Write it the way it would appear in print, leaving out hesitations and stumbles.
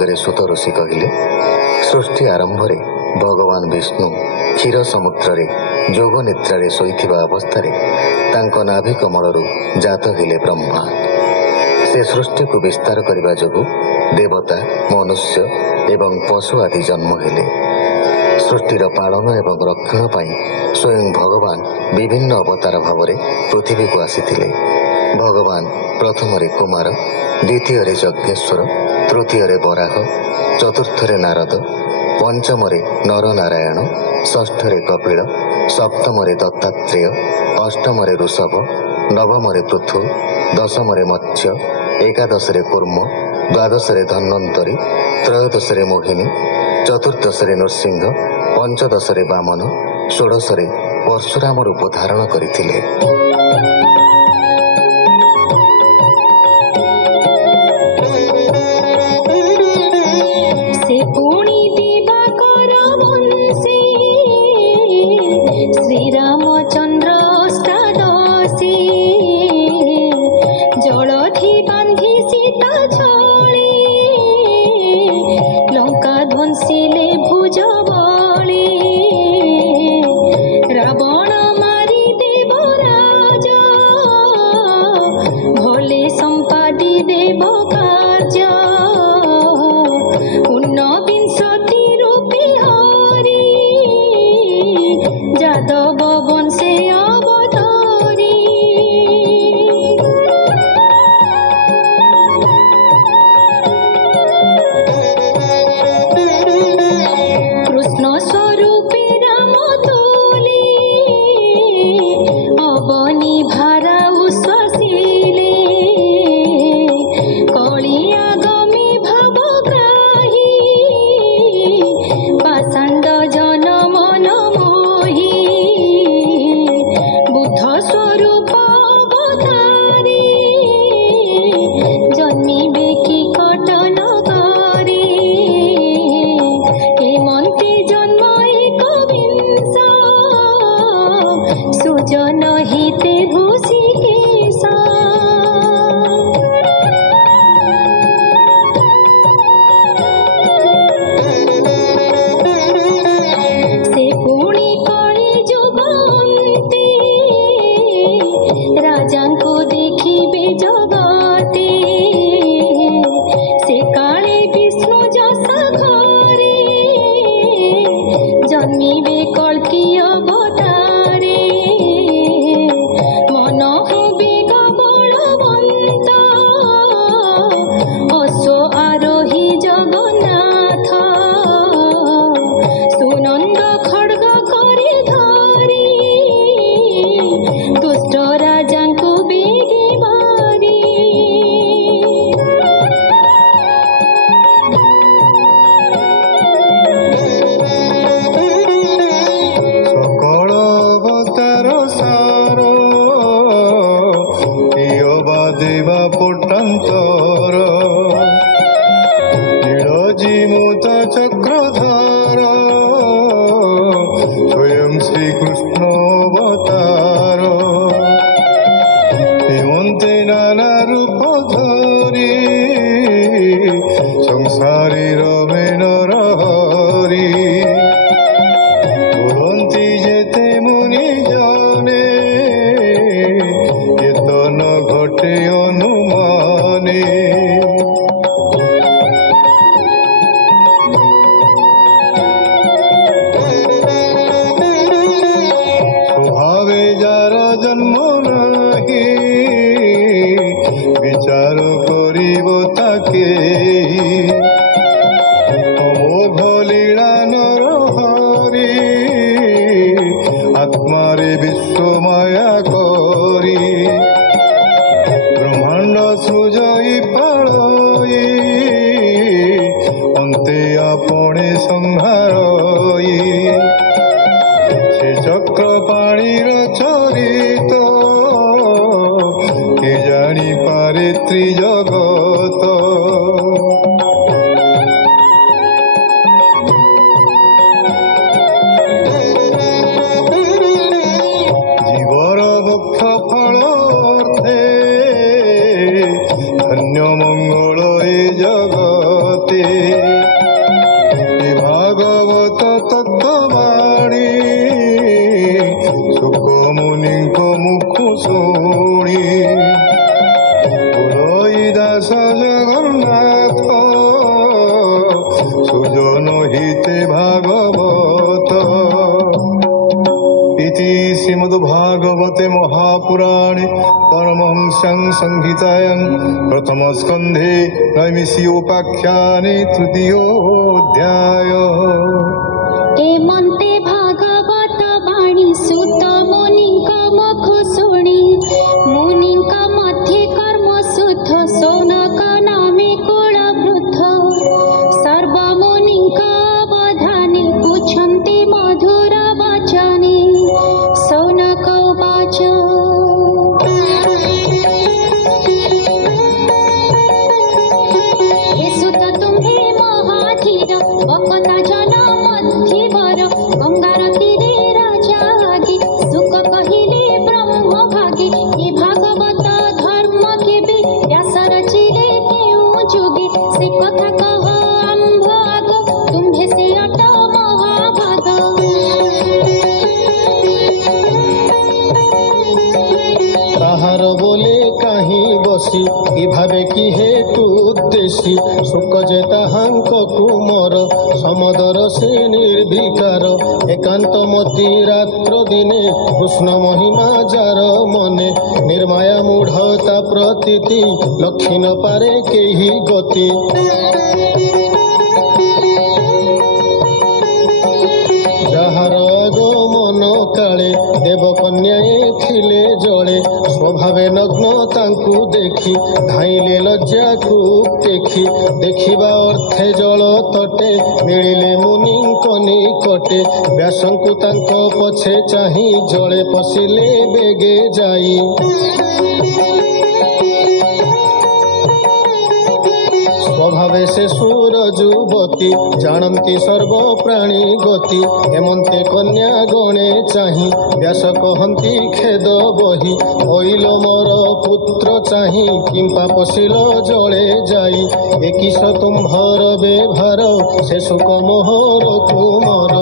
ଆଗରେ ସୁତ ଋଷି କହିଲେ, ସୃଷ୍ଟି ଆରମ୍ଭରେ ଭଗବାନ ବିଷ୍ଣୁ କ୍ଷୀର ସମୁଦ୍ରରେ ଯୋଗ ନିଦ୍ରାରେ ଶୋଇଥିବା ଅବସ୍ଥାରେ ତାଙ୍କ ନାଭି କମଳରୁ ଜାତ ହେଲେ ବ୍ରହ୍ମା। ସେ ସୃଷ୍ଟିକୁ ବିସ୍ତାର କରିବା ଯୋଗୁଁ ଦେବତା, ମନୁଷ୍ୟ ଏବଂ ପଶୁ ଆଦି ଜନ୍ମ ହେଲେ। ସୃଷ୍ଟିର ପାଳନ ଏବଂ ରକ୍ଷଣ ପାଇଁ ସ୍ୱୟଂ ଭଗବାନ ବିଭିନ୍ନ ଅବତାର ଭାବରେ ପୃଥିବୀକୁ ଆସିଥିଲେ। ଭଗବାନ ପ୍ରଥମରେ କୁମାର, ଦ୍ୱିତୀୟରେ ଯଜ୍ଞେଶ୍ୱର, ତୃତୀୟରେ ବରାହ, ଚତୁର୍ଥରେ ନାରଦ, ପଞ୍ଚମରେ ନରନାରାୟଣ, ଷଷ୍ଠରେ କପିଳ, ସପ୍ତମରେ ଦତ୍ତାତ୍ରେୟ, ଅଷ୍ଟମରେ ଋଷଭ, ନବମରେ ପୃଥୁ, ଦଶମରେ ମତ୍ସ୍ୟ, ଏକାଦଶରେ କୁର୍ମ, ଦ୍ୱାଦଶରେ ଧନ୍ୱନ୍ତରୀ, ତ୍ରୟୋଦଶରେ ମୋହିନୀ, ଚତୁର୍ଦ୍ଦଶରେ ନୃସିଂହ, ପଞ୍ଚଦଶରେ ବାମନ, ଷୋଡ଼ଶରେ ପରଶୁରାମ ରୂପ ଧାରଣ କରିଥିଲେ। ଶ୍ରୀରାମଚନ୍ଦ୍ର ଅଷ୍ଟାଦଶୀ ଜଳଧି ବାନ୍ଧି ସୀତା ଛଳି ଲଙ୍କା ଧ୍ୱଂସିଲେ ଭୁଜ ବଳି ରାବଣ ମାରି ଦେବରାଜ ଭଲେ ସମ୍ପାଦି ଦେବ କାର୍ଯ୍ୟ ঊনবিংশতি রূপে হরি যাদব বংশে অবতারি কৃষ্ণ স্বরূপে রাম তুলি অবনি ভারা উশ্বাসিলে কলিয়া গমে ভাবগ্রাহী পাষাণ্ড জন মন মোহি বুদ্ধ স্বরূপ অবতারি জন্মিবে কি কটন করে হেমন্তে জন্ম একবিংশ সুজন হিতে ঋষিকেশ ସେ ପୁଣି କଳି ଯୁଗନ୍ତେ ରାଜାଙ୍କୁ ଦେଖିବେ ଜଗତେ ସେ କାଳେ ବିଷ୍ଣୁ ଯଶ ଘରେ ଜନ୍ମିବେ କଳ୍କି ଅବତାରେ ମନ ବେଗ ବଳବନ୍ତ ଅଶ୍ୱ ଆରୋହୀ ଜଗନ୍ନାଥ সুনন্দ খড়গ করে ধরি দুষ্ট রাজাঙ্কু বেগে মারি সকল অবতার সার প্রিয় বা দেবা পট্টান্তর নীলজিমুত চক্রধর স্বয়ং শ্রীকৃষ্ণ অবতার হেমন্তে নানা রূপ ধরি সংসারী রমে নরহরি বলন্তি যেতে মুনি জানে কেতন ঘটে অনুমানে স্বভাবে যার জন্ম নাহি বিচার করিব তাকে অমোঘ লীলা নরহরি আত্মারে বিশ্বমায়া করি ব্রহ্মাণ্ড সৃজই পালই অন্তে আপনে সংহারই সে চক্র পাণির চরিত কে জানি পারে ত্রিজগত জীবর বক্ষ ফল অর্থে ধন্য মঙ্গল এ জগতে वंशं संहितायां प्रथमस्कन्धे नैमिषीयोपाख्याने तृतीयोऽध्यायः। एमन्ते भागवत बाणी सुत मुनिଙ୍କ मुख शुणी मुनिଙ୍କ मध्ये कर्म शुद्ध सौनक नामे कुल वृद्ध सर्व मुनिଙ୍କ अवधाने पुच्छन्ति मधुर वचने सौनक उवाच हे सुत तुम्हे महाधीर अकथा जन मध्यवर गंगार तीरे राजा आगे सुख कहिले ब्रह्म भागे ये भागवत धर्म केबे व्यास रचिले केउ जुगे से कथा कह आम्भ आग तुम्हे से अट महाभाग তাহার বলে কাহি বসি কিভাবে কি হেতু উদ্দেশ্যী শুক যে তাহাঙ্ক কুমর সমদর সে নির্বিকার একান্ত মতি রাত্র দিনে কৃষ্ণ মহিমা যার মনে নির্মায়া মূঢ়তা প্রতীতি লক্ষী ন পারে কেহি গতি যাহার আগমন কালে দেবকন্যায়ে ଥିଲେ জলে স্বভাবে নগ্ন তাঙ্কু দেখি ধাইলে লজ্জাকু দেখি ଦେଖିବା ଅର୍ଥେ ଜଳ ତଟେ ମିଳିଲେ ମୁନିଙ୍କ ନିକଟେ ବ୍ୟାସଙ୍କୁ ତାଙ୍କ ପଛେ ଚାହିଁ ଜଳେ ପଶିଲେ ବେଗେ ଯାଇ স্বভাবে সে সুর যুবতী জানন্তি সর্বপ্রাণী গতি হেমন্তে কন্যা গণে চাহি ব্যাস কহন্তি খেদ বহি হইল মর পুত্র চাহি কিম্পা পশিল জলে যাই একিশ তুম্ভর বেভার সে সুক মোহর কুমর